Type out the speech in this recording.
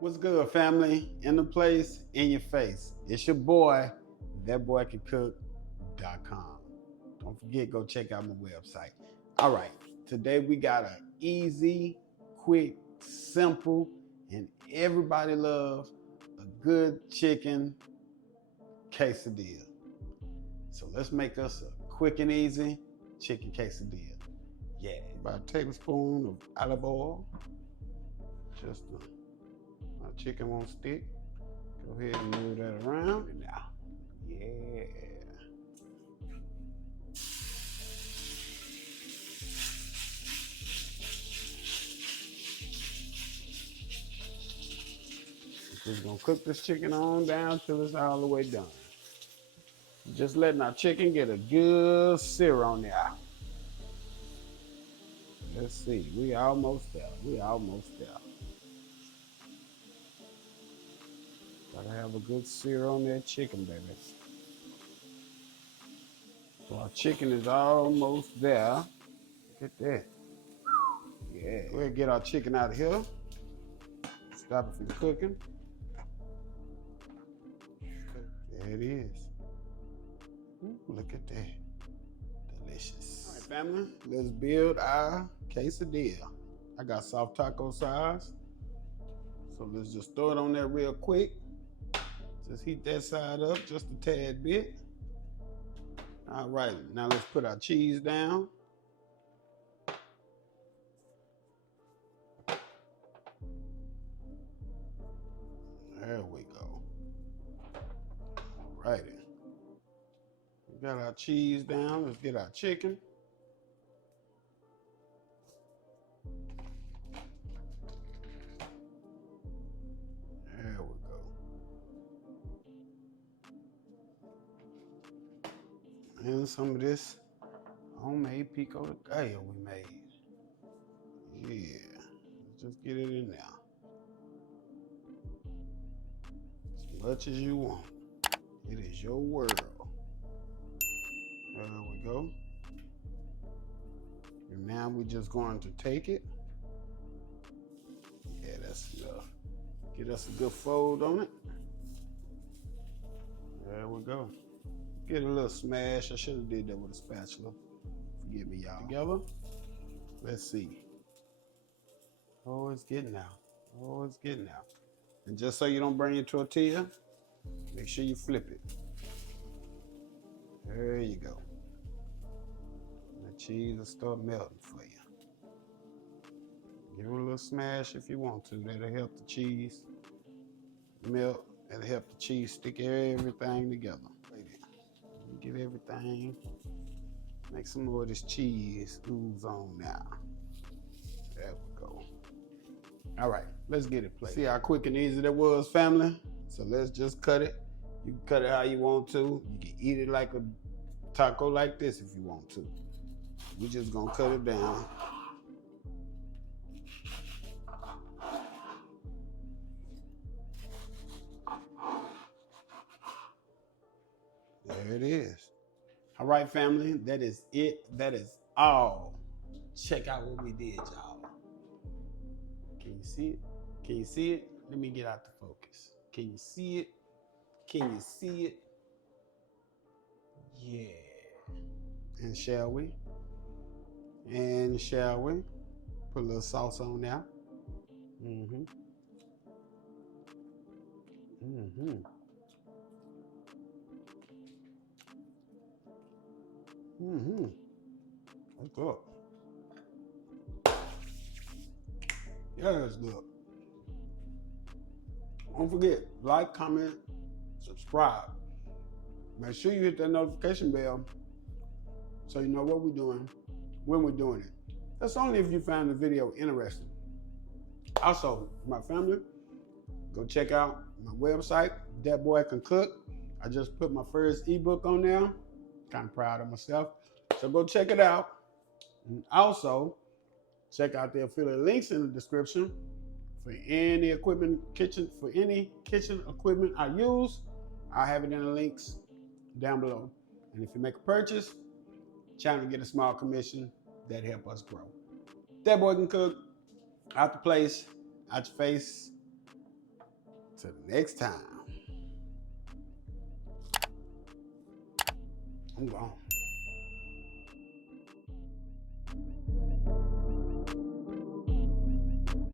What's good, family? In the place, in your face. It's your boy, thatboycancook.com. Don't forget, go check out my website. All right, today we got an easy, quick, simple, and everybody loves a good chicken quesadilla. So let's make us a quick and easy chicken quesadilla. Yeah, about a tablespoon of olive oil. Just my chicken won't stick. Go ahead and move that around now. Yeah. Just gonna cook this chicken on down till it's all the way done. Just letting our chicken get a good sear on there. Let's see, we almost there. We almost there. Gotta have a good sear on that chicken, baby. So our chicken is almost there. Look at that. Yeah. Go ahead and get our chicken out of here. Stop it from cooking. There it is. Ooh, look at that. Delicious. All right, family, let's build our quesadilla. I got soft taco size. So let's just throw it on there real quick. Just heat that side up just a tad bit. All right, now let's put our cheese down. There we go. All righty. We got our cheese down. Let's get our chicken. There we go. And some of this homemade pico de gallo we made. Yeah, let's just get it in there. As much as you want. It is your world. There we go. And now we're just going to take it. Yeah, that's enough. Get us a good fold on it. There we go. Get a little smash. I should have did that with a spatula. Forgive me, y'all. Together. Let's see. Oh, it's getting out. Oh, it's getting out. And just so you don't burn your tortilla, make sure you flip it. There you go. And the cheese will start melting for you. Give it a little smash if you want to. That'll help the cheese melt. That'll help the cheese stick everything together. Get everything. Make some more of this cheese ooze on now. There we go. All right, let's get it plated. See how quick and easy that was, family? So let's just cut it. You can cut it how you want to. You can eat it like a taco like this if you want to. We're just gonna cut it down. There it is. All right, family, that is it. That is all. Check out what we did, y'all. Can you see it? Can you see it? Let me get out the focus. Can you see it? Can you see it? Yeah. And shall we? And shall we? Put a little sauce on there. Mm-hmm. Mm-hmm. Mm-hmm. That's good. Yeah, that's good. Don't forget, like, comment, subscribe. Make sure you hit that notification bell so you know what we're doing, when we're doing it. That's only if you found the video interesting. Also, my family, go check out my website, That Boy Can Cook. I just put my first ebook on there. Kind of proud of myself. So go check it out. And also, check out the affiliate links in the description for any kitchen equipment I use. I'll have it in the links down below. And if you make a purchase, channel get a small commission. That help us grow. That Boy Can Cook. Out the place, out your face. Till the next time. I'm gone.